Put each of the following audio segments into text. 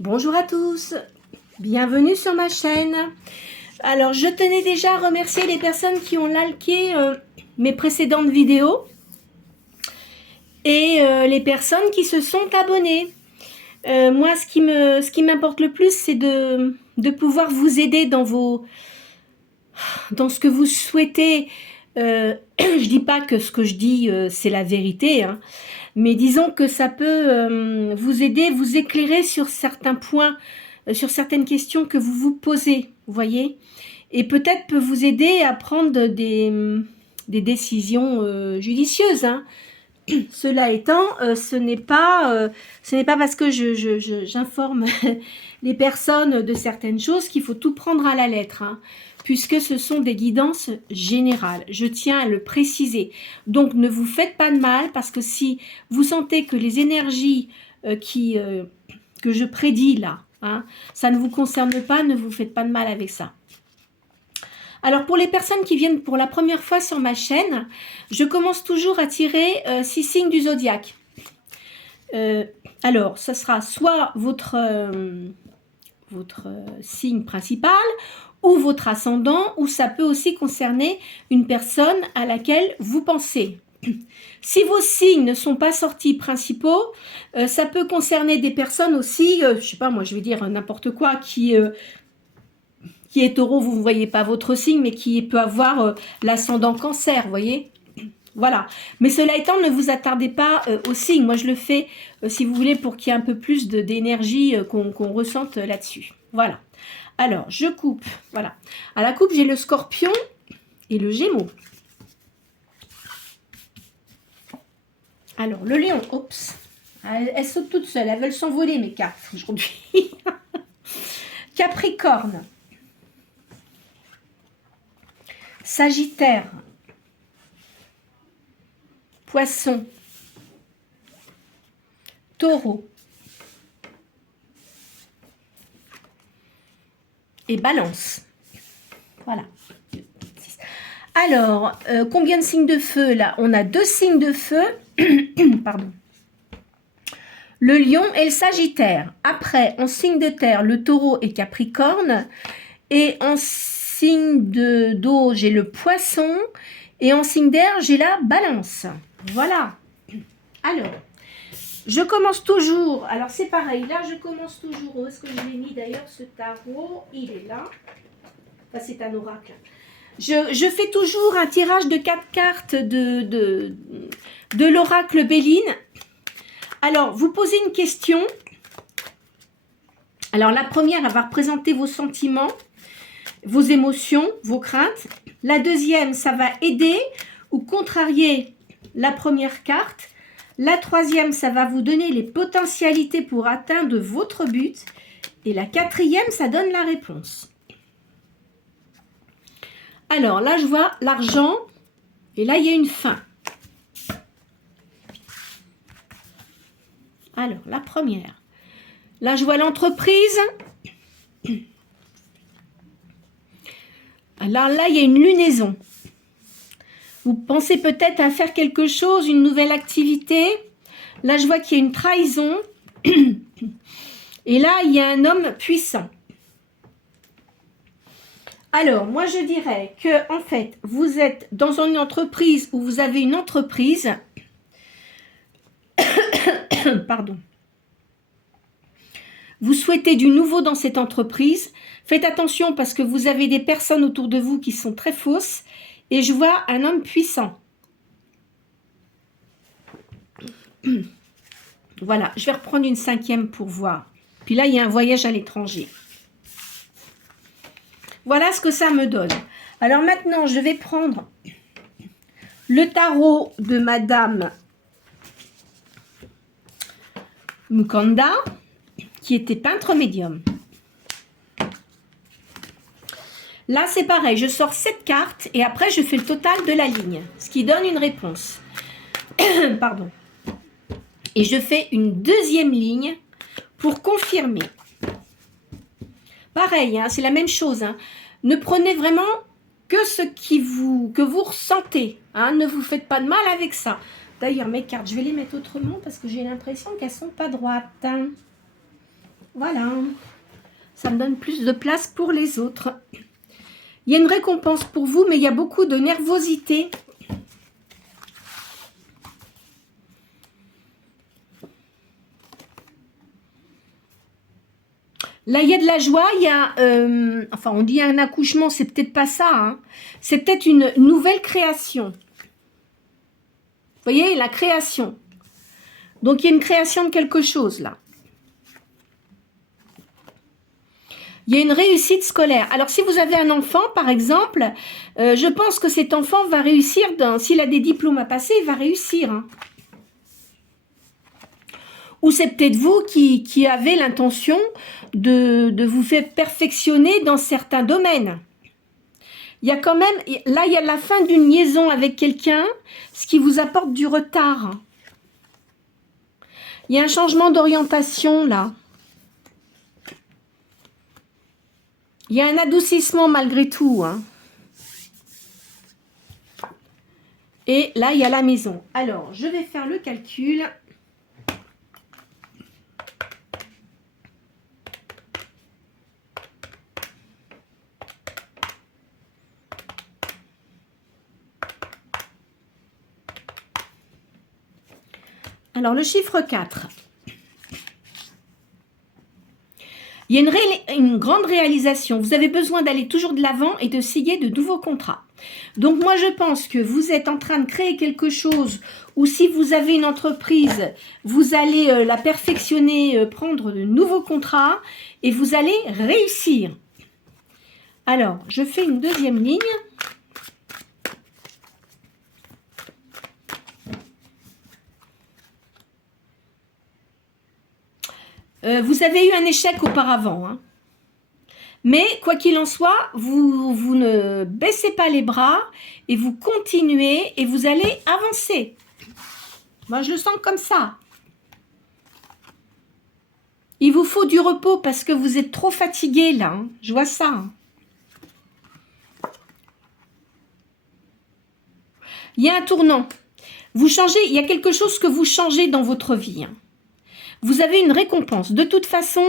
Bonjour à tous, bienvenue sur ma chaîne. Alors je tenais déjà à remercier les personnes qui ont liké mes précédentes vidéos et les personnes qui se sont abonnées. Moi ce qui m'importe le plus, c'est de pouvoir vous aider dans ce que vous souhaitez. Je dis pas que ce que je dis c'est la vérité, hein, mais disons que ça peut vous aider, vous éclairer sur certains points, sur certaines questions que vous vous posez, vous voyez, et peut-être peut vous aider à prendre des décisions judicieuses, hein. Cela étant, ce n'est pas parce que j'informe les personnes de certaines choses qu'il faut tout prendre à la lettre, hein, puisque ce sont des guidances générales. Je tiens à le préciser. Donc ne vous faites pas de mal, parce que si vous sentez que les énergies que je prédis là, hein, ça ne vous concerne pas, ne vous faites pas de mal avec ça. Alors pour les personnes qui viennent pour la première fois sur ma chaîne, je commence toujours à tirer 6 signes du zodiaque. Alors, ça sera soit votre signe principal ou votre ascendant, ou ça peut aussi concerner une personne à laquelle vous pensez. Si vos signes ne sont pas sortis principaux, ça peut concerner des personnes aussi, je sais pas moi, je vais dire n'importe quoi, qui est taureau, vous ne voyez pas votre signe, mais qui peut avoir l'ascendant cancer, vous voyez. Voilà. Mais cela étant, ne vous attardez pas au signe. Moi, je le fais, si vous voulez, pour qu'il y ait un peu plus d'énergie qu'on ressente là-dessus. Voilà. Alors, je coupe. Voilà. À la coupe, j'ai le scorpion et le gémeaux. Alors, le lion, oups. Elles sautent toutes seules. Elles veulent s'envoler, mes cartes, aujourd'hui. Capricorne. Sagittaire. Poisson. Taureau. Et balance. Voilà. Alors, combien de signes de feu là? On a 2 signes de feu. Pardon. Le lion et le sagittaire. Après, en signe de terre, le taureau et capricorne. Et en signe d'eau, j'ai le poisson. Et en signe d'air, j'ai la balance. Voilà. Alors, je commence toujours. Alors, c'est pareil. Là, je commence toujours. Où est-ce que je l'ai mis d'ailleurs, ce tarot? Il est là. Enfin, c'est un oracle. Je fais toujours un tirage de 4 cartes de l'oracle Béline. Alors, vous posez une question. Alors, la première, elle va représenter vos sentiments, vos émotions, vos craintes. La deuxième, ça va aider ou contrarier la première carte. La troisième, ça va vous donner les potentialités pour atteindre votre but. Et la quatrième, ça donne la réponse. Alors, là, je vois l'argent. Et là, il y a une fin. Alors, la première. Là, je vois l'entreprise. Alors là, il y a une lunaison. Vous pensez peut-être à faire quelque chose, une nouvelle activité. Là, je vois qu'il y a une trahison. Et là, il y a un homme puissant. Alors, moi, je dirais que, en fait, vous êtes dans une entreprise où vous avez une entreprise. Pardon. Vous souhaitez du nouveau dans cette entreprise. Faites attention parce que vous avez des personnes autour de vous qui sont très fausses. Et je vois un homme puissant. Voilà, je vais reprendre une cinquième pour voir. Puis là, il y a un voyage à l'étranger. Voilà ce que ça me donne. Alors maintenant, je vais prendre le tarot de Madame Mukanda, qui était peintre médium. Là, c'est pareil, je sors 7 cartes et après, je fais le total de la ligne, ce qui donne une réponse. Pardon. Et je fais une deuxième ligne pour confirmer. Pareil, hein, c'est la même chose. Hein. Ne prenez vraiment que ce que vous ressentez. Hein, ne vous faites pas de mal avec ça. D'ailleurs, mes cartes, je vais les mettre autrement parce que j'ai l'impression qu'elles ne sont pas droites. Hein. Voilà. Ça me donne plus de place pour les autres. Il y a une récompense pour vous, mais il y a beaucoup de nervosité. Là, il y a de la joie, il y a... enfin, on dit un accouchement, c'est peut-être pas ça. Hein. C'est peut-être une nouvelle création. Vous voyez, la création. Donc, il y a une création de quelque chose, là. Il y a une réussite scolaire. Alors, si vous avez un enfant, par exemple, je pense que cet enfant va réussir, s'il a des diplômes à passer, il va réussir. Hein. Ou c'est peut-être vous qui avez l'intention de vous faire perfectionner dans certains domaines. Il y a quand même, là, il y a la fin d'une liaison avec quelqu'un, ce qui vous apporte du retard. Il y a un changement d'orientation, là. Il y a un adoucissement malgré tout. Hein. Et là, il y a la maison. Alors, je vais faire le calcul. Alors, le chiffre 4. Il y a une grande réalisation. Vous avez besoin d'aller toujours de l'avant et de signer de nouveaux contrats. Donc, moi, je pense que vous êtes en train de créer quelque chose ou si vous avez une entreprise, vous allez la perfectionner, prendre de nouveaux contrats et vous allez réussir. Alors, je fais une deuxième ligne. Vous avez eu un échec auparavant. Hein. Mais quoi qu'il en soit, vous ne baissez pas les bras et vous continuez et vous allez avancer. Moi, je le sens comme ça. Il vous faut du repos parce que vous êtes trop fatigué là. Hein. Je vois ça. Hein. Il y a un tournant. Vous changez, il y a quelque chose que vous changez dans votre vie. Hein. Vous avez une récompense. De toute façon,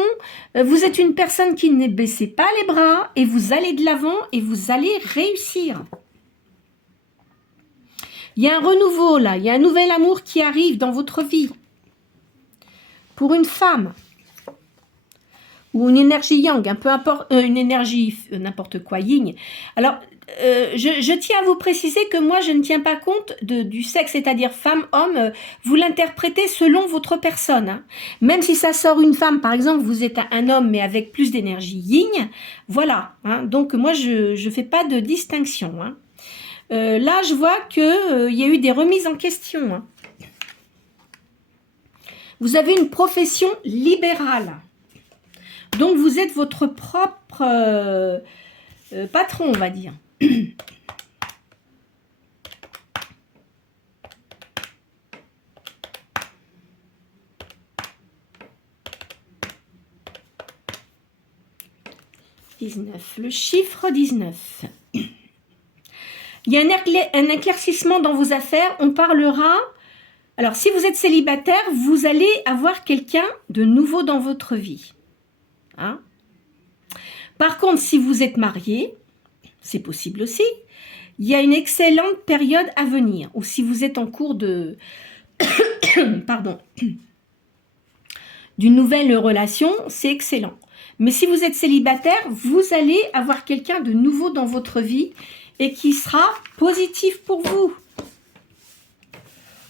vous êtes une personne qui ne baissez pas les bras et vous allez de l'avant et vous allez réussir. Il y a un renouveau là, il y a un nouvel amour qui arrive dans votre vie. Pour une femme. Ou une énergie yang, un peu importe, une énergie, n'importe quoi, yin. Alors, je tiens à vous préciser que moi, je ne tiens pas compte du sexe, c'est-à-dire femme, homme, vous l'interprétez selon votre personne. Hein. Même si ça sort une femme, par exemple, vous êtes un homme, mais avec plus d'énergie yin, voilà. Hein. Donc, moi, je ne fais pas de distinction. Hein. Là, je vois qu'il y a eu des remises en question. Hein. Vous avez une profession libérale. Donc, vous êtes votre propre patron, on va dire. 19. Le chiffre 19. Il y a un éclaircissement dans vos affaires. On parlera... Alors, si vous êtes célibataire, vous allez avoir quelqu'un de nouveau dans votre vie. Hein? Par contre, si vous êtes marié, c'est possible aussi, il y a une excellente période à venir. Ou si vous êtes en cours de... Pardon. D'une nouvelle relation, c'est excellent. Mais si vous êtes célibataire, vous allez avoir quelqu'un de nouveau dans votre vie et qui sera positif pour vous.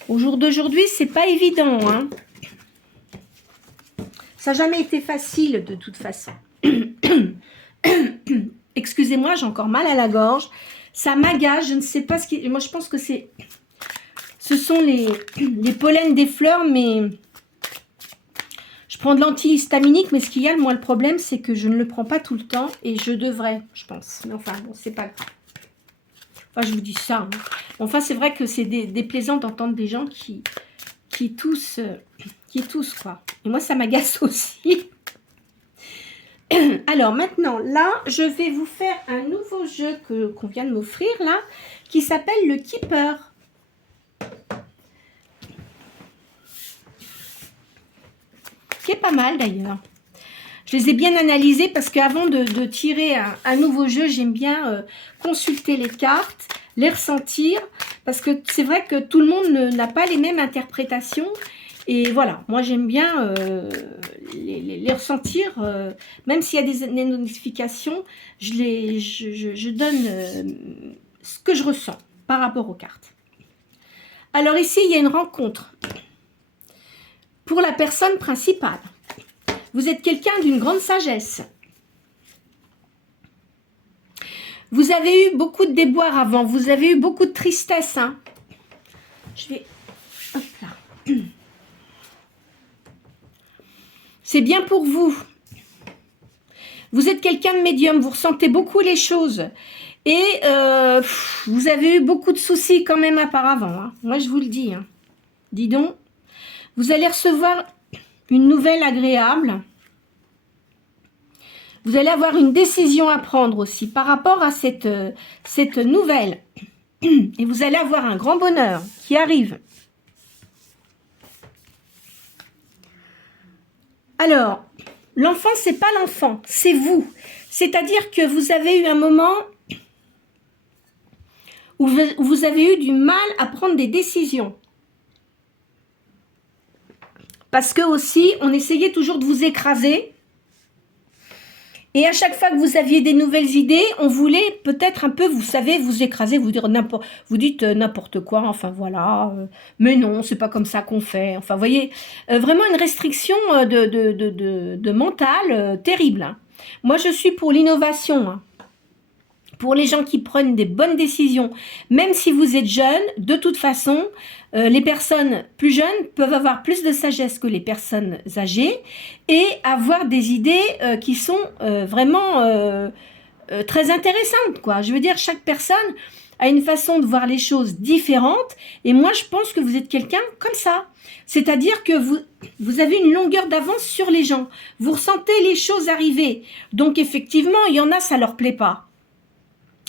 Au jour d'aujourd'hui, c'est pas évident. Hein. Ça n'a jamais été facile de toute façon. Excusez-moi, j'ai encore mal à la gorge. Ça m'agace, je ne sais pas ce qui... Moi, je pense que c'est... Ce sont les pollens des fleurs, mais... Je prends de l'antihistaminique, mais ce qu'il y a, moi, le problème, c'est que je ne le prends pas tout le temps et je devrais, je pense. Mais enfin, bon, c'est pas grave. Enfin, je vous dis ça. Hein. Enfin, c'est vrai que c'est déplaisant d'entendre des gens qui toussent, quoi. Et moi, ça m'agace aussi. Alors, maintenant, là, je vais vous faire un nouveau jeu qu'on vient de m'offrir, là, qui s'appelle le Keeper. Qui est pas mal, d'ailleurs. Je les ai bien analysés parce qu'avant de tirer un nouveau jeu, j'aime bien consulter les cartes, les ressentir, parce que c'est vrai que tout le monde n'a pas les mêmes interprétations. Et voilà, moi j'aime bien les ressentir, même s'il y a des notifications, je donne ce que je ressens par rapport aux cartes. Alors ici, il y a une rencontre pour la personne principale. Vous êtes quelqu'un d'une grande sagesse. Vous avez eu beaucoup de déboires avant, vous avez eu beaucoup de tristesse. Hein. Je vais... Hop là. C'est bien pour vous. Vous êtes quelqu'un de médium, vous ressentez beaucoup les choses. Et vous avez eu beaucoup de soucis quand même auparavant. Hein. Moi, je vous le dis. Hein. Dis donc, vous allez recevoir une nouvelle agréable. Vous allez avoir une décision à prendre aussi par rapport à cette nouvelle. Et vous allez avoir un grand bonheur qui arrive. Alors, l'enfant, c'est pas l'enfant, c'est vous. C'est-à-dire que vous avez eu un moment où vous avez eu du mal à prendre des décisions. Parce que aussi, on essayait toujours de vous écraser. Et à chaque fois que vous aviez des nouvelles idées, on voulait peut-être un peu, vous savez, vous écraser, vous dites n'importe quoi, enfin voilà, mais non, c'est pas comme ça qu'on fait. Enfin, vous voyez, vraiment une restriction de mental terrible. Hein. Moi, je suis pour l'innovation, hein. Pour les gens qui prennent des bonnes décisions, même si vous êtes jeune, de toute façon, les personnes plus jeunes peuvent avoir plus de sagesse que les personnes âgées et avoir des idées qui sont vraiment très intéressantes, quoi. Je veux dire, chaque personne a une façon de voir les choses différentes et moi, je pense que vous êtes quelqu'un comme ça. C'est-à-dire que vous avez une longueur d'avance sur les gens. Vous ressentez les choses arriver. Donc, effectivement, il y en a, ça leur plaît pas.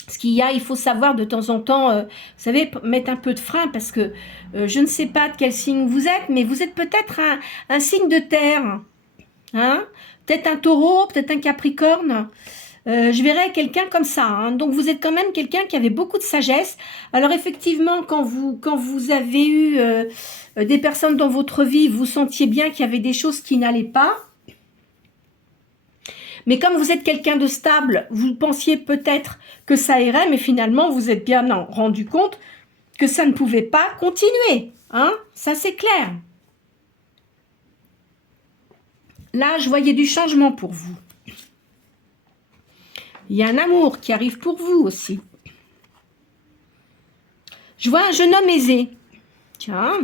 Ce qu'il y a, il faut savoir de temps en temps, vous savez, mettre un peu de frein parce que je ne sais pas de quel signe vous êtes, mais vous êtes peut-être un signe de terre, hein, peut-être un taureau, peut-être un capricorne. Je verrais quelqu'un comme ça. Hein. Donc, vous êtes quand même quelqu'un qui avait beaucoup de sagesse. Alors, effectivement, quand vous avez eu des personnes dans votre vie, vous sentiez bien qu'il y avait des choses qui n'allaient pas. Mais comme vous êtes quelqu'un de stable, vous pensiez peut-être que ça irait, mais finalement, vous êtes bien rendu compte que ça ne pouvait pas continuer. Hein? Ça, c'est clair. Là, je voyais du changement pour vous. Il y a un amour qui arrive pour vous aussi. Je vois un jeune homme aisé. Tiens.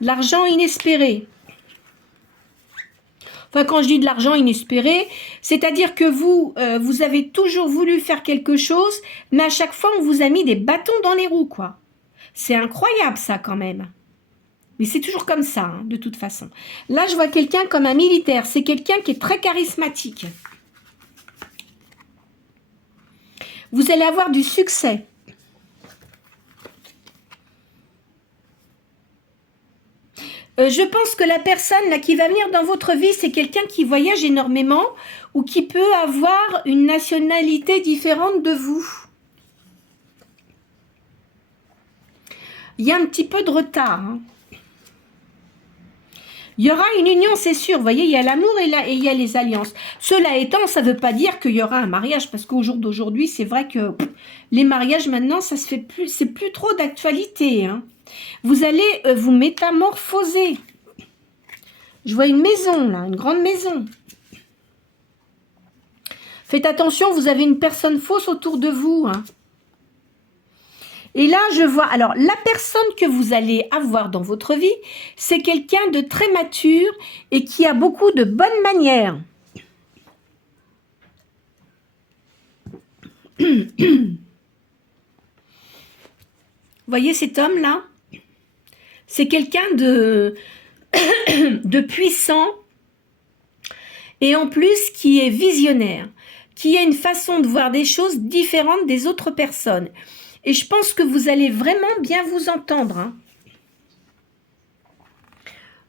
L'argent inespéré. Enfin, quand je dis de l'argent inespéré, c'est-à-dire que vous avez toujours voulu faire quelque chose, mais à chaque fois, on vous a mis des bâtons dans les roues, quoi. C'est incroyable, ça, quand même. Mais c'est toujours comme ça, hein, de toute façon. Là, je vois quelqu'un comme un militaire. C'est quelqu'un qui est très charismatique. Vous allez avoir du succès. Je pense que la personne là, qui va venir dans votre vie, c'est quelqu'un qui voyage énormément ou qui peut avoir une nationalité différente de vous. Il y a un petit peu de retard. Hein. Il y aura une union, c'est sûr. Vous voyez, il y a l'amour et il y a les alliances. Cela étant, ça ne veut pas dire qu'il y aura un mariage, parce qu'au jour d'aujourd'hui, c'est vrai que les mariages maintenant, ça se fait plus, c'est plus trop d'actualité. Hein. Vous allez vous métamorphoser. Je vois une maison, là, une grande maison. Faites attention, vous avez une personne fausse autour de vous. Hein. Et là, je vois, alors, la personne que vous allez avoir dans votre vie, c'est quelqu'un de très mature et qui a beaucoup de bonnes manières. Vous voyez cet homme-là? C'est quelqu'un de puissant et en plus qui est visionnaire, qui a une façon de voir des choses différentes des autres personnes. Et je pense que vous allez vraiment bien vous entendre. Hein.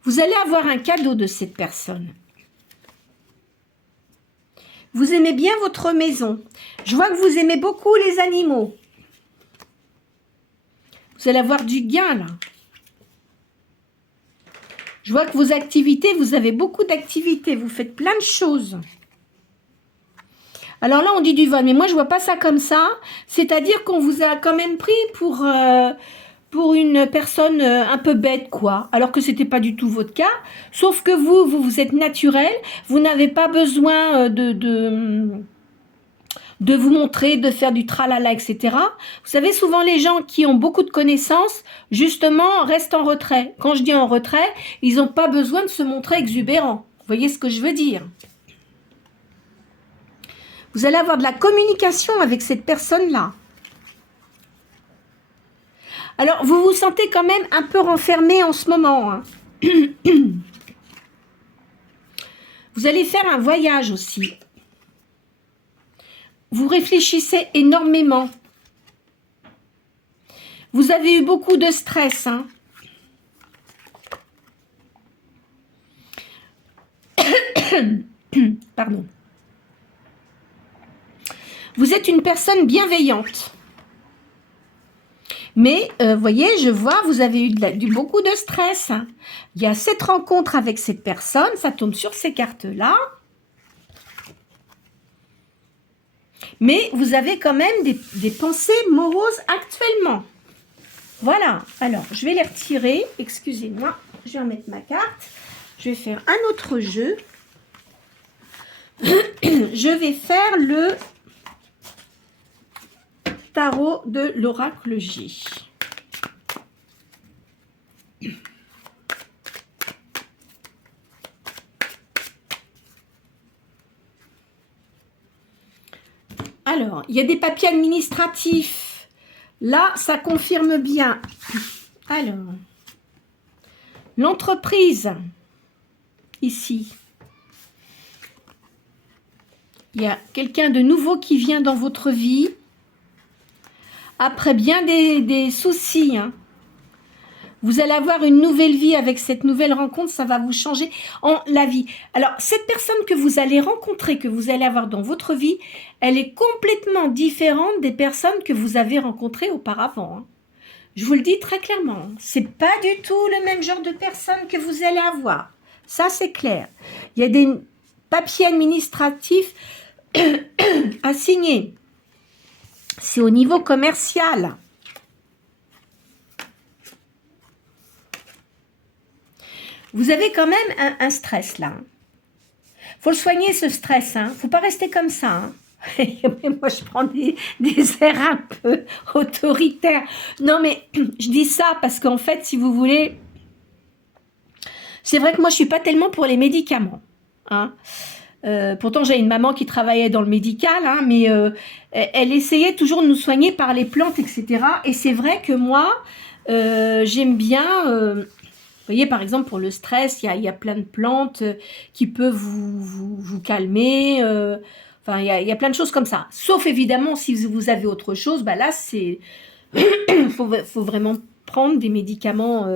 Vous allez avoir un cadeau de cette personne. Vous aimez bien votre maison. Je vois que vous aimez beaucoup les animaux. Vous allez avoir du gain, là. Je vois que vos activités, vous avez beaucoup d'activités. Vous faites plein de choses. Alors là, on dit du vol. Mais moi, je ne vois pas ça comme ça. C'est-à-dire qu'on vous a quand même pris pour une personne un peu bête, quoi. Alors que ce n'était pas du tout votre cas. Sauf que vous êtes naturel. Vous n'avez pas besoin de vous montrer, de faire du tralala, etc. Vous savez, souvent les gens qui ont beaucoup de connaissances, justement, restent en retrait. Quand je dis en retrait, ils n'ont pas besoin de se montrer exubérants. Vous voyez ce que je veux dire? Vous allez avoir de la communication avec cette personne-là. Alors, vous vous sentez quand même un peu renfermé en ce moment. Hein. Vous allez faire un voyage aussi. Vous réfléchissez énormément. Vous avez eu beaucoup de stress. Hein. Pardon. Vous êtes une personne bienveillante. Mais, voyez, je vois, vous avez eu beaucoup de stress. Hein. Il y a cette rencontre avec cette personne, ça tombe sur ces cartes-là. Mais vous avez quand même des pensées moroses actuellement. Voilà. Alors, je vais les retirer. Excusez-moi, je vais remettre ma carte. Je vais faire un autre jeu. Je vais faire le tarot de l'oracle J. Alors, il y a des papiers administratifs. Là, ça confirme bien. Alors, l'entreprise, ici. Il y a quelqu'un de nouveau qui vient dans votre vie. Après bien des soucis, hein. Vous allez avoir une nouvelle vie avec cette nouvelle rencontre, ça va vous changer en la vie. Alors, cette personne que vous allez rencontrer, que vous allez avoir dans votre vie, elle est complètement différente des personnes que vous avez rencontrées auparavant. Hein. Je vous le dis très clairement, c'est pas du tout le même genre de personne que vous allez avoir. Ça, c'est clair. Il y a des papiers administratifs à signer. C'est au niveau commercial. Vous avez quand même un stress là. Faut le soigner ce stress. Hein. Faut pas rester comme ça. Hein. Moi, je prends des airs un peu autoritaires. Non, mais je dis ça parce qu'en fait, si vous voulez, c'est vrai que moi, je suis pas tellement pour les médicaments. Hein. Pourtant, j'ai une maman qui travaillait dans le médical, hein, mais elle essayait toujours de nous soigner par les plantes, etc. Et c'est vrai que moi, j'aime bien... vous voyez, par exemple, pour le stress, il y a plein de plantes qui peuvent vous calmer. Enfin, il y a plein de choses comme ça. Sauf, évidemment, si vous avez autre chose, bah là, c'est... faut vraiment prendre des médicaments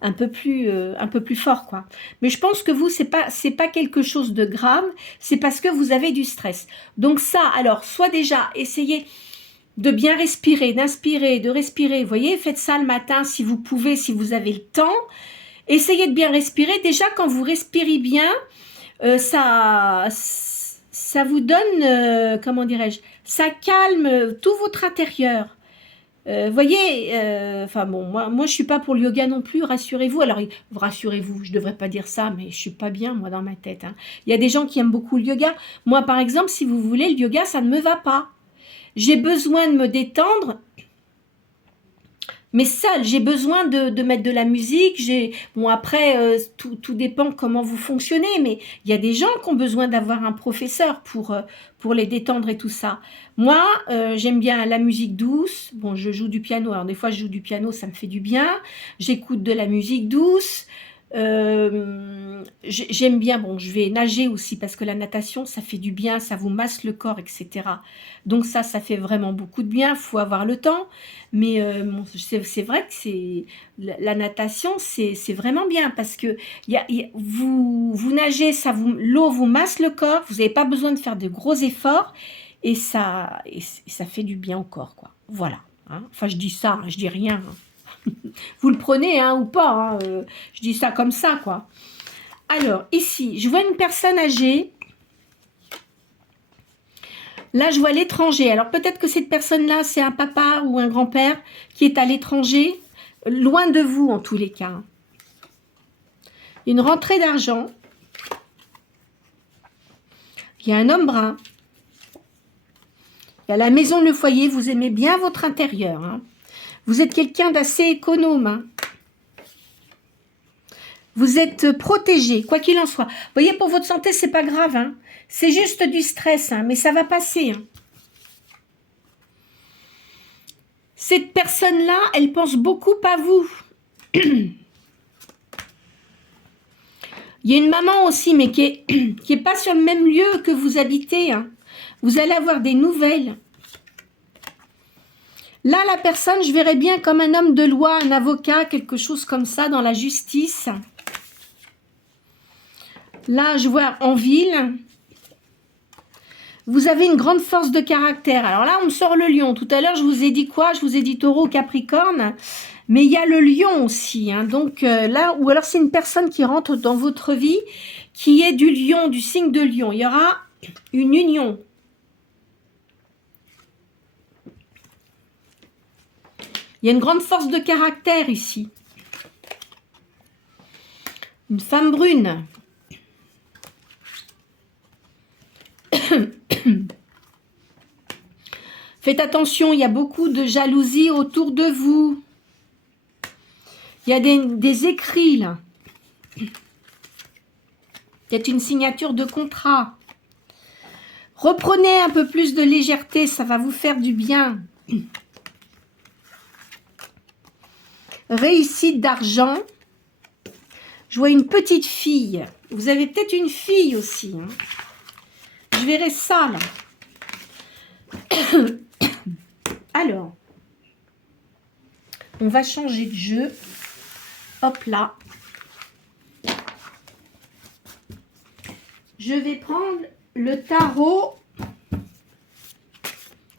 un peu plus forts, quoi. Mais je pense que vous, c'est pas quelque chose de grave, c'est parce que vous avez du stress. Donc ça, alors, soit déjà, essayez de bien respirer, d'inspirer, de respirer. Vous voyez, faites ça le matin si vous pouvez, si vous avez le temps. Essayez de bien respirer. Déjà, quand vous respirez bien, ça vous donne, comment dirais-je, ça calme tout votre intérieur. Voyez, enfin bon, moi je suis pas pour le yoga non plus, rassurez-vous. Alors, rassurez-vous, je devrais pas dire ça, mais je suis pas bien, moi, dans ma tête. Hein. Il y a des gens qui aiment beaucoup le yoga. Moi, par exemple, si vous voulez, le yoga, ça ne me va pas. J'ai besoin de me détendre, mais seule, j'ai besoin de mettre de la musique. Bon, après, tout dépend comment vous fonctionnez, mais il y a des gens qui ont besoin d'avoir un professeur pour les détendre et tout ça. Moi, j'aime bien la musique douce. Bon, je joue du piano. Alors, des fois, je joue du piano, ça me fait du bien. J'écoute de la musique douce. j'aime bien, bon, je vais nager aussi parce que la natation, ça fait du bien, ça vous masse le corps, etc. Donc ça fait vraiment beaucoup de bien, il faut avoir le temps. Mais bon, c'est vrai que la natation, c'est vraiment bien parce que vous nagez, l'eau vous masse le corps, vous n'avez pas besoin de faire de gros efforts et ça fait du bien au corps, quoi. Voilà. Hein. Enfin, je dis ça, je dis rien. Hein. Vous le prenez hein, ou pas, hein, je dis ça comme ça, quoi. Alors, ici, je vois une personne âgée. Là, je vois l'étranger. Alors, peut-être que cette personne-là, c'est un papa ou un grand-père qui est à l'étranger, loin de vous, en tous les cas. Une rentrée d'argent. Il y a un homme brun. Il y a la maison, le foyer. Vous aimez bien votre intérieur. Hein. Vous êtes quelqu'un d'assez économe. Hein. Vous êtes protégé, quoi qu'il en soit. Vous voyez, pour votre santé, c'est pas grave. Hein. C'est juste du stress, hein, mais ça va passer. Hein. Cette personne-là, elle pense beaucoup à vous. Il y a une maman aussi, mais qui est pas sur le même lieu que vous habitez. Hein. Vous allez avoir des nouvelles. Là, la personne, je verrais bien comme un homme de loi, un avocat, quelque chose comme ça, dans la justice. Là, je vois en ville. Vous avez une grande force de caractère. Alors là, on me sort le lion. Tout à l'heure, je vous ai dit quoi? Je vous ai dit taureau, capricorne. Mais il y a le lion aussi. Hein. Donc là, ou alors c'est une personne qui rentre dans votre vie, qui est du lion, du signe de lion. Il y aura une union. Il y a une grande force de caractère ici. Une femme brune. Faites attention, il y a beaucoup de jalousie autour de vous. Il y a des écrits là. Peut-être une signature de contrat. Reprenez un peu plus de légèreté, ça va vous faire du bien. Réussite d'argent. Je vois une petite fille. Vous avez peut-être une fille aussi. Hein. Je verrai ça là. Alors, on va changer de jeu. Hop là. Je vais prendre le tarot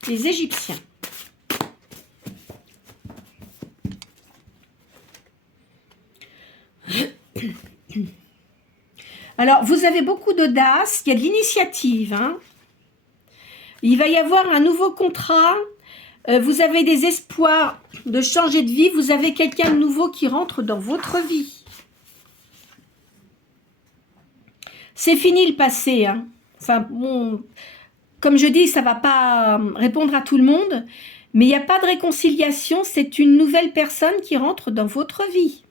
des Égyptiens. Alors, vous avez beaucoup d'audace, il y a de l'initiative. Hein. Il va y avoir un nouveau contrat. Vous avez des espoirs de changer de vie. Vous avez quelqu'un de nouveau qui rentre dans votre vie. C'est fini le passé. Hein. Enfin, bon, comme je dis, ça ne va pas répondre à tout le monde. Mais il n'y a pas de réconciliation. C'est une nouvelle personne qui rentre dans votre vie.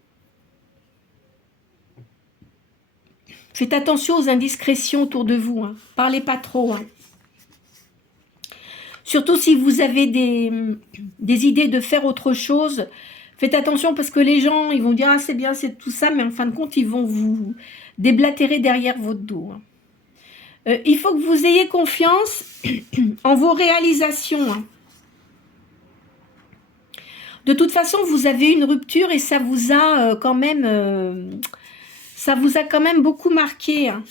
Faites attention aux indiscrétions autour de vous. Hein. Parlez pas trop. Hein. Surtout si vous avez des idées de faire autre chose. Faites attention parce que les gens, ils vont dire « Ah, c'est bien, c'est tout ça », mais en fin de compte, ils vont vous déblatérer derrière votre dos. Hein. Il faut que vous ayez confiance en vos réalisations. Hein. De toute façon, vous avez une rupture et ça vous a quand même... ça vous a quand même beaucoup marqué. Hein.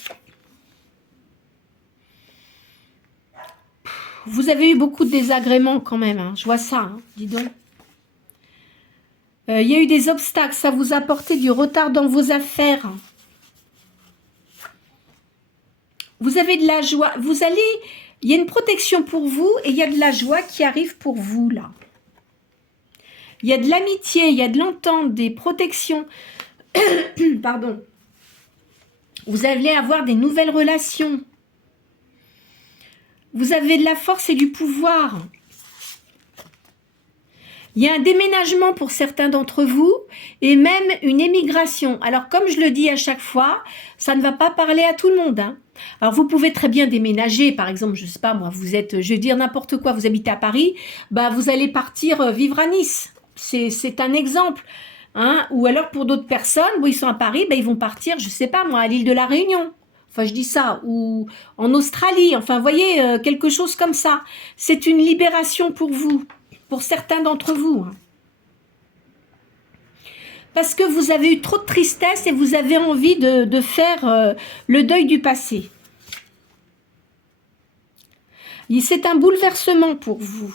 Vous avez eu beaucoup de désagréments quand même. Hein. Je vois ça, hein. Dis donc. Il y a eu des obstacles. Ça vous a apporté du retard dans vos affaires. Vous avez de la joie. Vous allez... Il y a une protection pour vous et il y a de la joie qui arrive pour vous, là. Il y a de l'amitié, il y a de l'entente, des protections. Pardon. Vous allez avoir des nouvelles relations. Vous avez de la force et du pouvoir. Il y a un déménagement pour certains d'entre vous et même une émigration. Alors, comme je le dis à chaque fois, ça ne va pas parler à tout le monde. Hein. Alors, vous pouvez très bien déménager. Par exemple, je ne sais pas, moi, vous êtes, je vais dire n'importe quoi, vous habitez à Paris, bah, vous allez partir vivre à Nice. C'est un exemple. Hein, ou alors pour d'autres personnes, bon, ils sont à Paris, ben, ils vont partir, je sais pas moi, à l'île de la Réunion. Enfin, je dis ça, ou en Australie. Enfin, vous voyez, quelque chose comme ça. C'est une libération pour vous, pour certains d'entre vous. Hein. Parce que vous avez eu trop de tristesse et vous avez envie de faire le deuil du passé. C'est un bouleversement pour vous.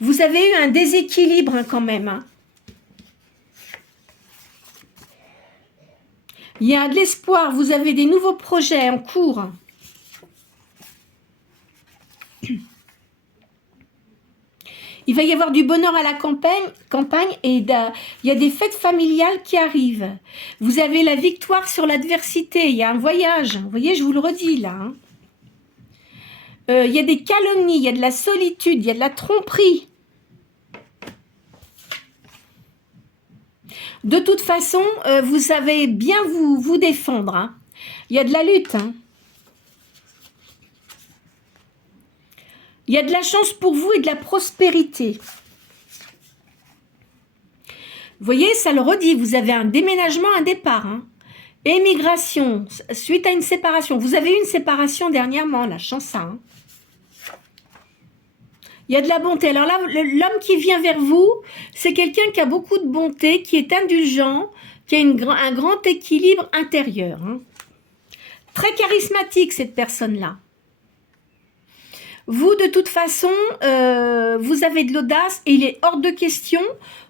Vous avez eu un déséquilibre hein, quand même. Hein. Il y a de l'espoir, vous avez des nouveaux projets en cours. Il va y avoir du bonheur à la campagne et il y a des fêtes familiales qui arrivent. Vous avez la victoire sur l'adversité, il y a un voyage. Vous voyez, je vous le redis là. Hein. Il y a des calomnies, il y a de la solitude, il y a de la tromperie. De toute façon, vous savez bien vous défendre. Hein. Il y a de la lutte. Hein. Il y a de la chance pour vous et de la prospérité. Vous voyez, ça le redit, vous avez un déménagement, un départ. Hein. Émigration, suite à une séparation. Vous avez eu une séparation dernièrement, la chance ça. Hein. Il y a de la bonté. Alors là, l'homme qui vient vers vous, c'est quelqu'un qui a beaucoup de bonté, qui est indulgent, qui a un grand équilibre intérieur. Hein. Très charismatique, cette personne-là. Vous, de toute façon, vous avez de l'audace et il est hors de question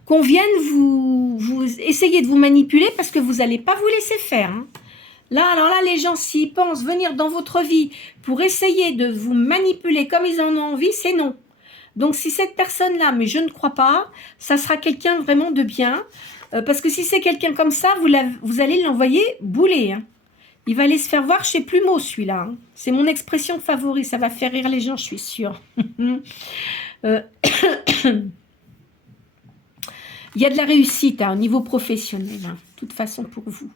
qu'on vienne vous essayer de vous manipuler parce que vous n'allez pas vous laisser faire. Hein. Là, alors là, les gens, s'ils pensent venir dans votre vie pour essayer de vous manipuler comme ils en ont envie, c'est non. Donc, si cette personne-là, mais je ne crois pas, ça sera quelqu'un vraiment de bien. Parce que si c'est quelqu'un comme ça, vous allez l'envoyer bouler. Hein. Il va aller se faire voir chez Plumeau, celui-là. Hein. C'est mon expression favorite. Ça va faire rire les gens, je suis sûre. Il y a de la réussite hein, au niveau professionnel. Hein, de toute façon, pour vous.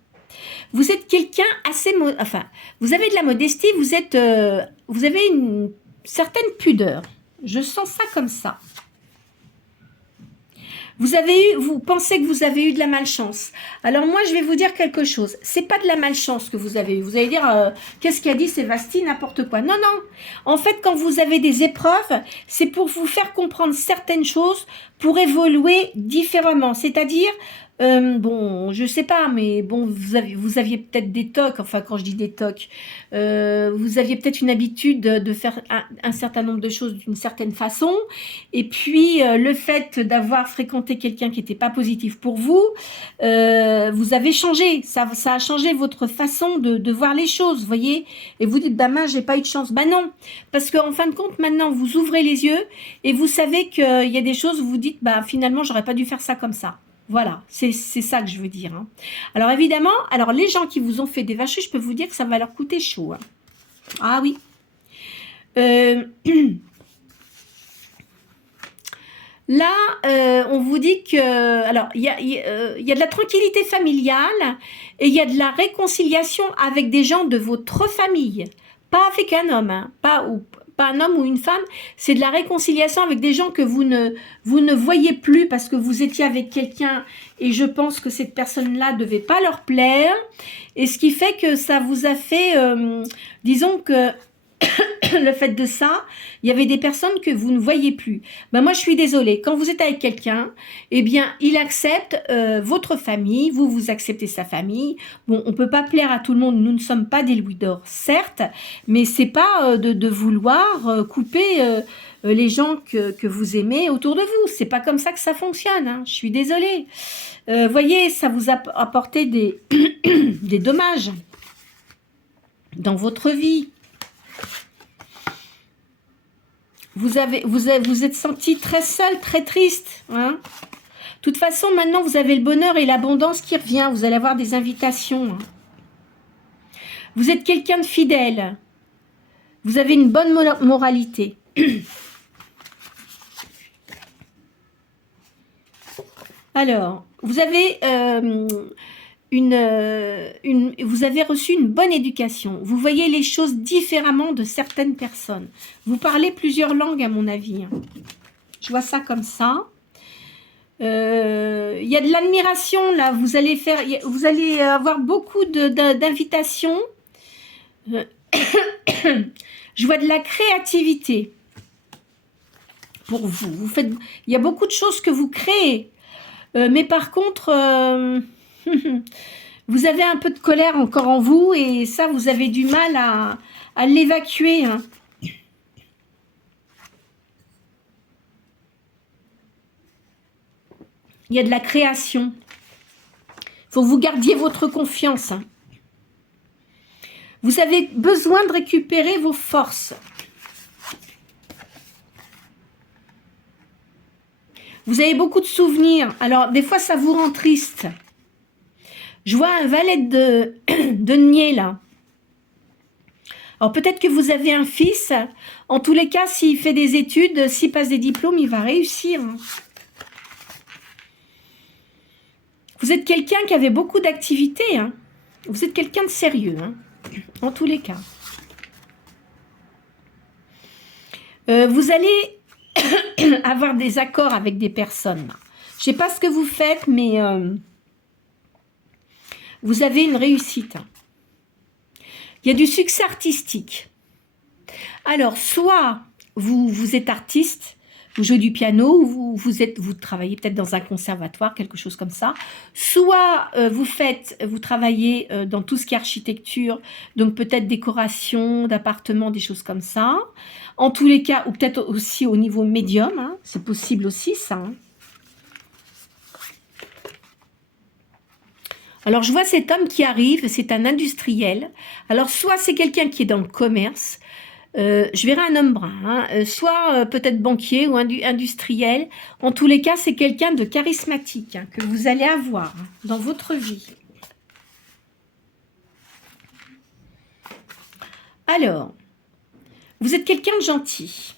Vous êtes quelqu'un assez... Enfin, vous avez de la modestie. Vous avez une certaine pudeur. Je sens ça comme ça. Vous pensez que vous avez eu de la malchance. Alors moi, je vais vous dire quelque chose. C'est pas de la malchance que vous avez eu. Vous allez dire, qu'est-ce qu'a dit Sébastien, n'importe quoi. Non, non. En fait, quand vous avez des épreuves, c'est pour vous faire comprendre certaines choses, pour évoluer différemment. C'est-à-dire, bon, je sais pas, mais bon, vous aviez peut-être des tocs, enfin quand je dis des tocs, vous aviez peut-être une habitude de faire un certain nombre de choses d'une certaine façon, et puis le fait d'avoir fréquenté quelqu'un qui n'était pas positif pour vous, vous avez changé, ça a changé votre façon de voir les choses, vous voyez, et vous dites, bah mince, j'ai pas eu de chance, bah non, parce qu'en fin de compte, maintenant, vous ouvrez les yeux, et vous savez qu'il y a des choses où vous dites, bah finalement, j'aurais pas dû faire ça comme ça. Voilà, c'est ça que je veux dire. Hein. Alors évidemment, les gens qui vous ont fait des vaches, je peux vous dire que ça va leur coûter chaud. Hein. Ah oui. Là, on vous dit que... Alors, il y a de la tranquillité familiale et il y a de la réconciliation avec des gens de votre famille. Pas avec un homme, hein, pas un homme ou une femme, c'est de la réconciliation avec des gens que vous ne voyez plus parce que vous étiez avec quelqu'un et je pense que cette personne-là ne devait pas leur plaire. Et ce qui fait que ça vous a fait, disons que le fait de ça, il y avait des personnes que vous ne voyez plus. Ben moi, je suis désolée. Quand vous êtes avec quelqu'un, eh bien, il accepte votre famille, vous acceptez sa famille. Bon, on peut pas plaire à tout le monde. Nous ne sommes pas des louis d'or, certes, mais c'est pas de vouloir couper les gens que vous aimez autour de vous. C'est pas comme ça que ça fonctionne. Hein. Je suis désolée. Voyez, ça vous a apporté des des dommages dans votre vie. Vous êtes senti très seul, très triste. Hein. De toute façon, maintenant, vous avez le bonheur et l'abondance qui revient. Vous allez avoir des invitations. Hein. Vous êtes quelqu'un de fidèle. Vous avez une bonne moralité. Alors, vous avez... vous avez reçu une bonne éducation. Vous voyez les choses différemment de certaines personnes. Vous parlez plusieurs langues, à mon avis. Je vois ça comme ça. Il y a de l'admiration là, vous allez avoir beaucoup d'invitations. Euh, Je vois de la créativité pour vous. Il y a beaucoup de choses que vous créez. Mais par contre, vous avez un peu de colère encore en vous et ça, vous avez du mal à l'évacuer. Hein. Il y a de la création. Il faut que vous gardiez votre confiance. Hein. Vous avez besoin de récupérer vos forces. Vous avez beaucoup de souvenirs. Alors, des fois, ça vous rend triste. Je vois un valet de denier, là. Alors, peut-être que vous avez un fils. En tous les cas, s'il fait des études, s'il passe des diplômes, il va réussir. Vous êtes quelqu'un qui avait beaucoup d'activités. Hein. Vous êtes quelqu'un de sérieux, hein, en tous les cas. Vous allez avoir des accords avec des personnes. Je ne sais pas ce que vous faites, mais vous avez une réussite. Il y a du succès artistique. Alors, soit vous êtes artiste, vous jouez du piano, ou vous travaillez peut-être dans un conservatoire, quelque chose comme ça. Soit vous travaillez dans tout ce qui est architecture, donc peut-être décoration d'appartements, des choses comme ça. En tous les cas, ou peut-être aussi au niveau médium, hein, c'est possible aussi ça. Hein. Alors je vois cet homme qui arrive, c'est un industriel. Alors soit c'est quelqu'un qui est dans le commerce, je verrai un homme brun, hein, soit peut-être banquier ou industriel. En tous les cas, c'est quelqu'un de charismatique hein, que vous allez avoir hein, dans votre vie. Alors, vous êtes quelqu'un de gentil.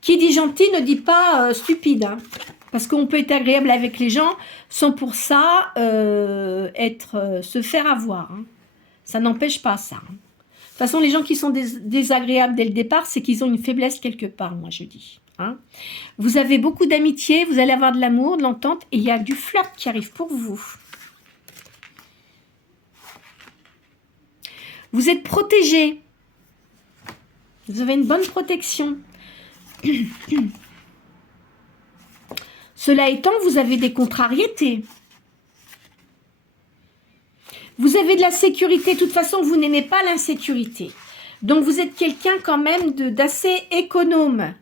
Qui dit gentil ne dit pas stupide. Hein, parce qu'on peut être agréable avec les gens sans pour ça se faire avoir. Hein. Ça n'empêche pas ça. Hein. De toute façon, les gens qui sont désagréables dès le départ, c'est qu'ils ont une faiblesse quelque part, moi je dis. Hein. Vous avez beaucoup d'amitié, vous allez avoir de l'amour, de l'entente, et il y a du flirt qui arrive pour vous. Vous êtes protégé. Vous avez une bonne protection. Cela étant, vous avez des contrariétés. Vous avez de la sécurité. De toute façon, vous n'aimez pas l'insécurité. Donc, vous êtes quelqu'un quand même d'assez économe.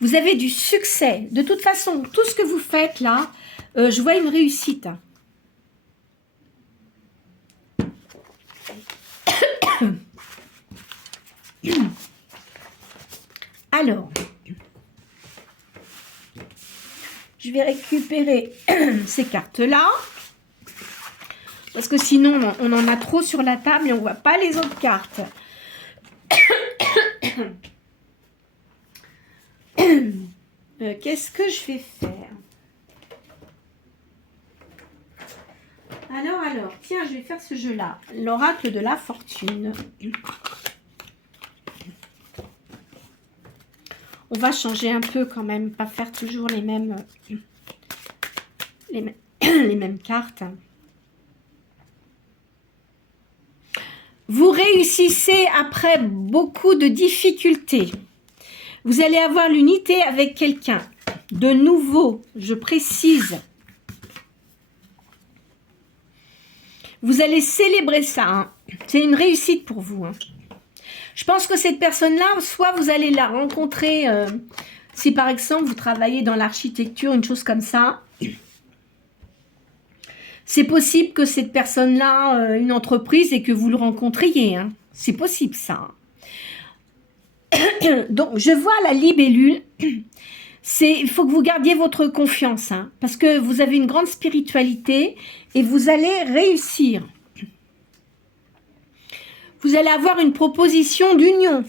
Vous avez du succès. De toute façon, tout ce que vous faites là, je vois une réussite. Alors, je vais récupérer ces cartes-là. Parce que sinon, on en a trop sur la table et on ne voit pas les autres cartes. Qu'est-ce que je vais faire? Alors, tiens, je vais faire ce jeu-là. L'oracle de la fortune. On va changer un peu quand même, pas faire toujours les mêmes cartes. Vous réussissez après beaucoup de difficultés. Vous allez avoir l'unité avec quelqu'un de nouveau, je précise. Vous allez célébrer ça. Hein. C'est une réussite pour vous. Hein. Je pense que cette personne-là, soit vous allez la rencontrer, si par exemple vous travaillez dans l'architecture, une chose comme ça. C'est possible que cette personne-là, une entreprise, et que vous le rencontriez. Hein. C'est possible ça. Donc, je vois la libellule. Il faut que vous gardiez votre confiance. Hein, parce que vous avez une grande spiritualité et vous allez réussir. Vous allez avoir une proposition d'union.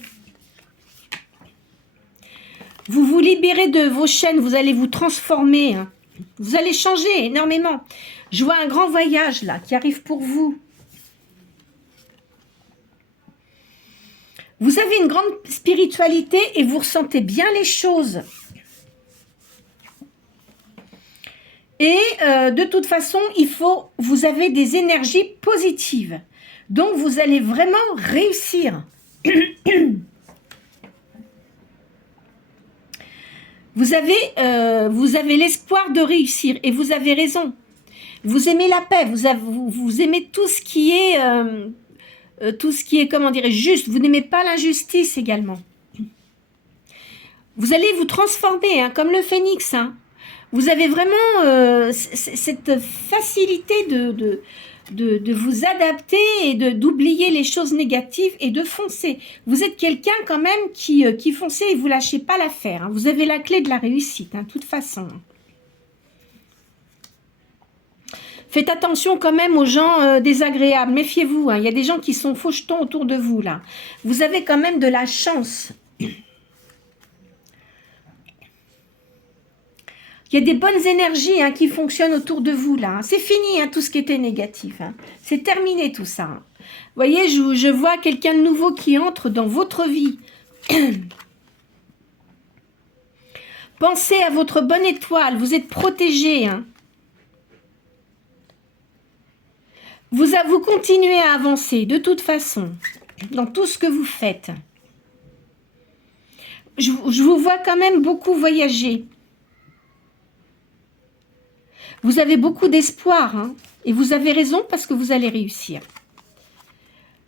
Vous vous libérez de vos chaînes, vous allez vous transformer. Hein. Vous allez changer énormément. Je vois un grand voyage là qui arrive pour vous. Vous avez une grande spiritualité et vous ressentez bien les choses. Et de toute façon, vous avez des énergies positives. Donc, vous allez vraiment réussir. Vous avez l'espoir de réussir et vous avez raison. Vous aimez la paix, vous aimez tout ce qui est, comment dirais-je, juste. Vous n'aimez pas l'injustice également. Vous allez vous transformer, hein, comme le phénix. Hein. Vous avez vraiment cette facilité de vous adapter et d'oublier les choses négatives et de foncer. Vous êtes quelqu'un quand même qui foncez et vous lâchez pas l'affaire. Hein. Vous avez la clé de la réussite, hein, de toute façon. Faites attention quand même aux gens désagréables. Méfiez-vous, hein. Il y a des gens qui sont fauchetons autour de vous, là. Vous avez quand même de la chance. Il y a des bonnes énergies hein, qui fonctionnent autour de vous, là. C'est fini, hein, tout ce qui était négatif. Hein. C'est terminé, tout ça. Hein. Vous voyez, je vois quelqu'un de nouveau qui entre dans votre vie. Pensez à votre bonne étoile. Vous êtes protégé, hein. Vous continuez à avancer, de toute façon, dans tout ce que vous faites. Je vous vois quand même beaucoup voyager. Vous avez beaucoup d'espoir, hein, et vous avez raison parce que vous allez réussir.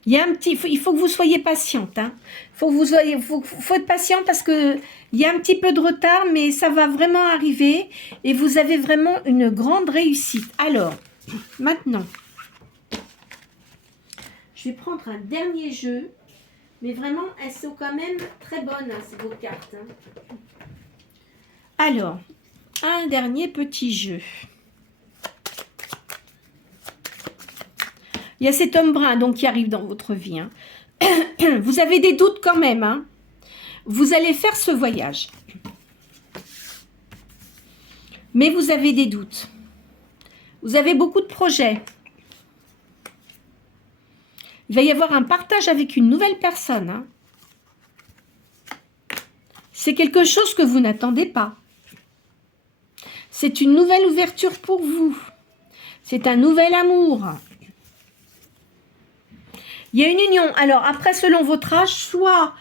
Il faut que vous soyez patiente. Hein. Faut être patient parce que il y a un petit peu de retard, mais ça va vraiment arriver et vous avez vraiment une grande réussite. Alors, maintenant, je vais prendre un dernier jeu, mais vraiment, elles sont quand même très bonnes, hein, ces vos cartes. Hein. Alors, un dernier petit jeu. Il y a cet homme brun donc qui arrive dans votre vie. Hein. Vous avez des doutes quand même. Hein. Vous allez faire ce voyage. Mais vous avez des doutes. Vous avez beaucoup de projets. Il va y avoir un partage avec une nouvelle personne. Hein. C'est quelque chose que vous n'attendez pas. C'est une nouvelle ouverture pour vous. C'est un nouvel amour. Il y a une union. Alors, après, selon votre âge, soit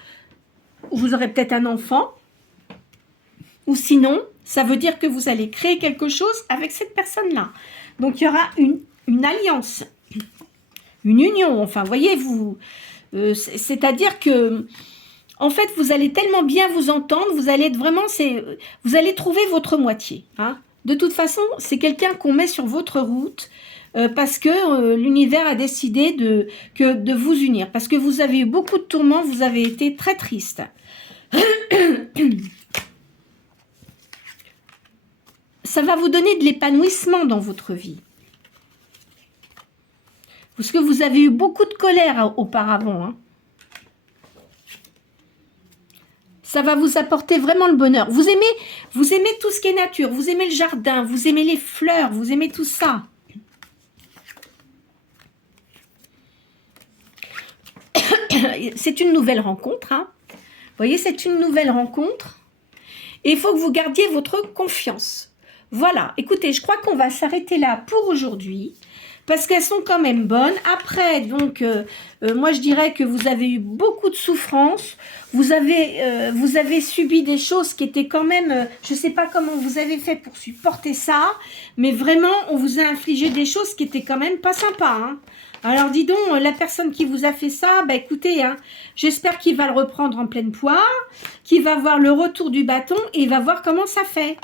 vous aurez peut-être un enfant, ou sinon, ça veut dire que vous allez créer quelque chose avec cette personne-là. Donc, il y aura une alliance, une union. Enfin, voyez-vous, c'est-à-dire que, en fait, vous allez tellement bien vous entendre, vous allez être vraiment, vous allez trouver votre moitié. Hein. De toute façon, c'est quelqu'un qu'on met sur votre route, parce que l'univers a décidé de vous unir. Parce que vous avez eu beaucoup de tourments, vous avez été très triste. Ça va vous donner de l'épanouissement dans votre vie. Parce que vous avez eu beaucoup de colère auparavant. Hein. Ça va vous apporter vraiment le bonheur. Vous aimez tout ce qui est nature. Vous aimez le jardin, vous aimez les fleurs, vous aimez tout ça. C'est une nouvelle rencontre. Hein. Vous voyez, c'est une nouvelle rencontre. Et il faut que vous gardiez votre confiance. Voilà. Écoutez, je crois qu'on va s'arrêter là pour aujourd'hui. Parce qu'elles sont quand même bonnes. Après, donc, moi, je dirais que vous avez eu beaucoup de souffrances. Vous avez subi des choses qui étaient quand même... je ne sais pas comment vous avez fait pour supporter ça. Mais vraiment, on vous a infligé des choses qui étaient quand même pas sympas. Hein. Alors, dis donc, la personne qui vous a fait ça, bah écoutez, hein, j'espère qu'il va le reprendre en pleine poire, qu'il va voir le retour du bâton et il va voir comment ça fait.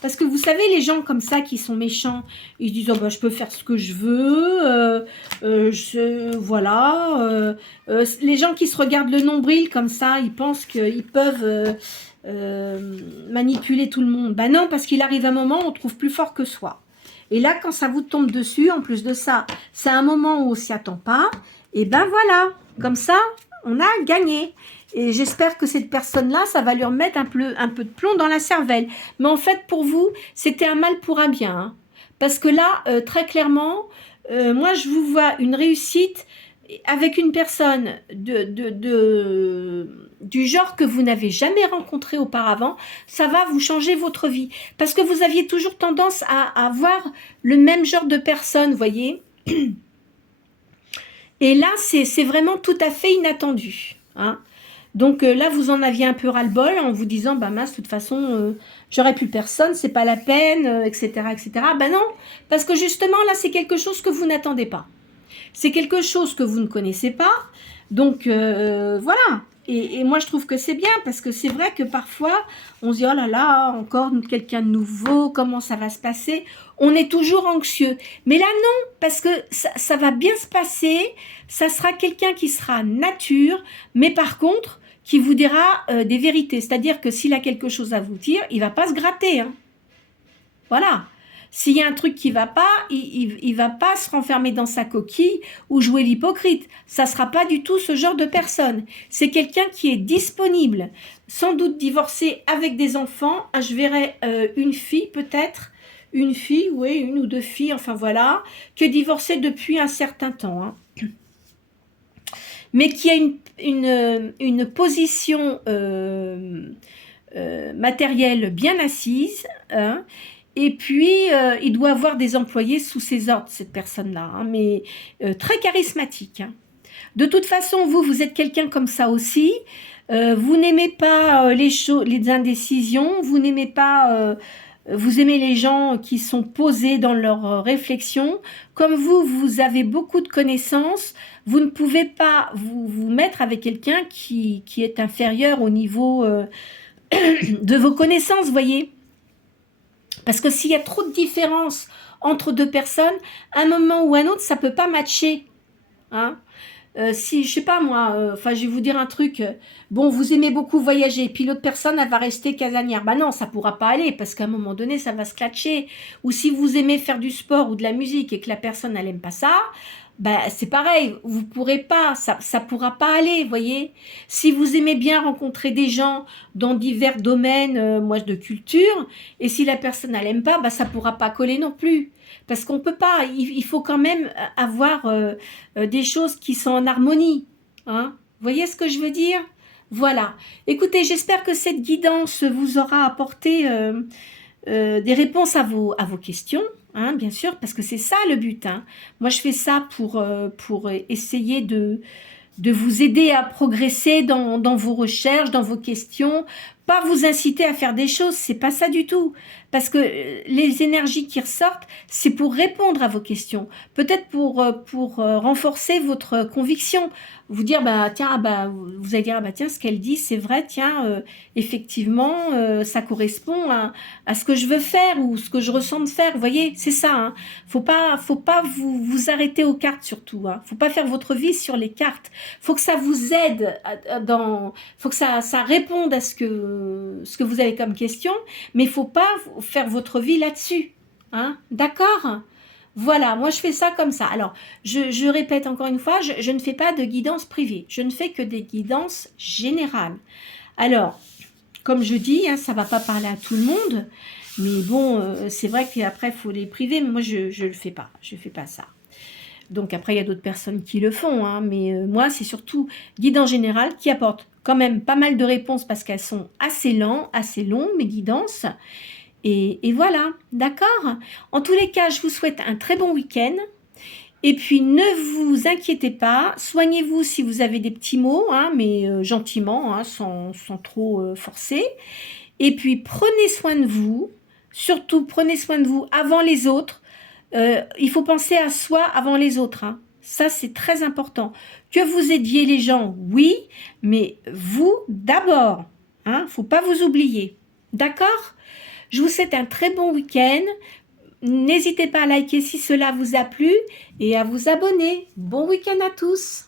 Parce que vous savez, les gens comme ça qui sont méchants, ils se disent, oh, bah, je peux faire ce que je veux, voilà. Les gens qui se regardent le nombril comme ça, ils pensent qu'ils peuvent manipuler tout le monde. Ben non, parce qu'il arrive un moment où on trouve plus fort que soi. Et là, quand ça vous tombe dessus, en plus de ça, c'est un moment où on ne s'y attend pas. Et ben voilà, comme ça, on a gagné. Et j'espère que cette personne-là, ça va lui remettre un peu de plomb dans la cervelle. Mais en fait, pour vous, c'était un mal pour un bien. Hein. Parce que là, très clairement, moi, je vous vois une réussite avec une personne du genre que vous n'avez jamais rencontré auparavant, ça va vous changer votre vie. Parce que vous aviez toujours tendance à avoir le même genre de personne, vous voyez. Et là, c'est vraiment tout à fait inattendu. Hein. Donc là, vous en aviez un peu ras-le-bol en vous disant, bah mince, de toute façon, j'aurais plus personne, c'est pas la peine, etc., etc. Ben non, parce que justement, là, c'est quelque chose que vous n'attendez pas. C'est quelque chose que vous ne connaissez pas. Donc, voilà. Et moi, je trouve que c'est bien, parce que c'est vrai que parfois, on se dit, oh là là, encore quelqu'un de nouveau, comment ça va se passer? On est toujours anxieux. Mais là, non, parce que ça va bien se passer. Ça sera quelqu'un qui sera nature, mais par contre, qui vous dira des vérités. C'est-à-dire que s'il a quelque chose à vous dire, il va pas se gratter. Hein. Voilà. S'il y a un truc qui va pas, il va pas se renfermer dans sa coquille ou jouer l'hypocrite. Ça sera pas du tout ce genre de personne. C'est quelqu'un qui est disponible, sans doute divorcé avec des enfants. Ah, je verrai une fille peut-être, une fille, oui, une ou deux filles, enfin voilà, qui est divorcée depuis un certain temps. Hein. Mais qui a une position matérielle bien assise, hein, et puis il doit avoir des employés sous ses ordres, cette personne-là, hein, mais très charismatique. Hein. De toute façon, vous êtes quelqu'un comme ça aussi, vous n'aimez pas les indécisions, vous n'aimez pas... vous aimez les gens qui sont posés dans leurs réflexions. Comme vous avez beaucoup de connaissances, vous ne pouvez pas vous mettre avec quelqu'un qui est inférieur au niveau de vos connaissances, voyez. Parce que s'il y a trop de différence entre deux personnes, à un moment ou à un autre, ça ne peut pas matcher. Hein. Si, je sais pas moi, enfin je vais vous dire un truc, bon vous aimez beaucoup voyager, puis l'autre personne elle va rester casanière, bah non ça pourra pas aller, parce qu'à un moment donné ça va se clatcher, ou si vous aimez faire du sport ou de la musique et que la personne elle aime pas ça, bah c'est pareil, vous pourrez pas, ça pourra pas aller, voyez. Si vous aimez bien rencontrer des gens dans divers domaines, moi de culture, et si la personne elle aime pas, bah ça pourra pas coller non plus. Parce qu'on peut pas, il faut quand même avoir des choses qui sont en harmonie. Hein. Vous voyez ce que je veux dire? Voilà. Écoutez, j'espère que cette guidance vous aura apporté des réponses à vos questions. Hein, bien sûr, parce que c'est ça le but. Hein. Moi, je fais ça pour essayer de vous aider à progresser dans vos recherches, dans vos questions, pas vous inciter à faire des choses, c'est pas ça du tout. Parce que les énergies qui ressortent, c'est pour répondre à vos questions. Peut-être pour renforcer votre conviction. Vous dire, bah tiens, ah, bah, vous allez dire, ah, bah tiens, ce qu'elle dit, c'est vrai, tiens, effectivement, ça correspond à ce que je veux faire ou ce que je ressens de faire. Vous voyez, c'est ça. Hein. Faut pas vous arrêter aux cartes surtout. Hein. Faut pas faire votre vie sur les cartes. Faut que ça vous aide faut que ça réponde à ce que vous avez comme question, mais il faut pas faire votre vie là-dessus. Hein. D'accord ? Voilà, moi je fais ça comme ça. Alors, je répète encore une fois, je ne fais pas de guidance privée. Je ne fais que des guidances générales. Alors, comme je dis, hein, ça ne va pas parler à tout le monde, mais bon, c'est vrai qu'après, il faut les priver, mais moi, je ne le fais pas. Je ne fais pas ça. Donc après, il y a d'autres personnes qui le font, hein, mais moi, c'est surtout guidance générale qui apporte quand même pas mal de réponses parce qu'elles sont assez longues, mes guidances. Et voilà, d'accord? En tous les cas, je vous souhaite un très bon week-end. Et puis, ne vous inquiétez pas, soignez-vous si vous avez des petits maux, hein, mais gentiment, hein, sans trop forcer. Et puis, prenez soin de vous. Surtout, prenez soin de vous avant les autres. Il faut penser à soi avant les autres. Hein. Ça, c'est très important. Que vous aidiez les gens, oui, mais vous d'abord. Hein, faut pas vous oublier. D'accord? Je vous souhaite un très bon week-end. N'hésitez pas à liker si cela vous a plu et à vous abonner. Bon week-end à tous!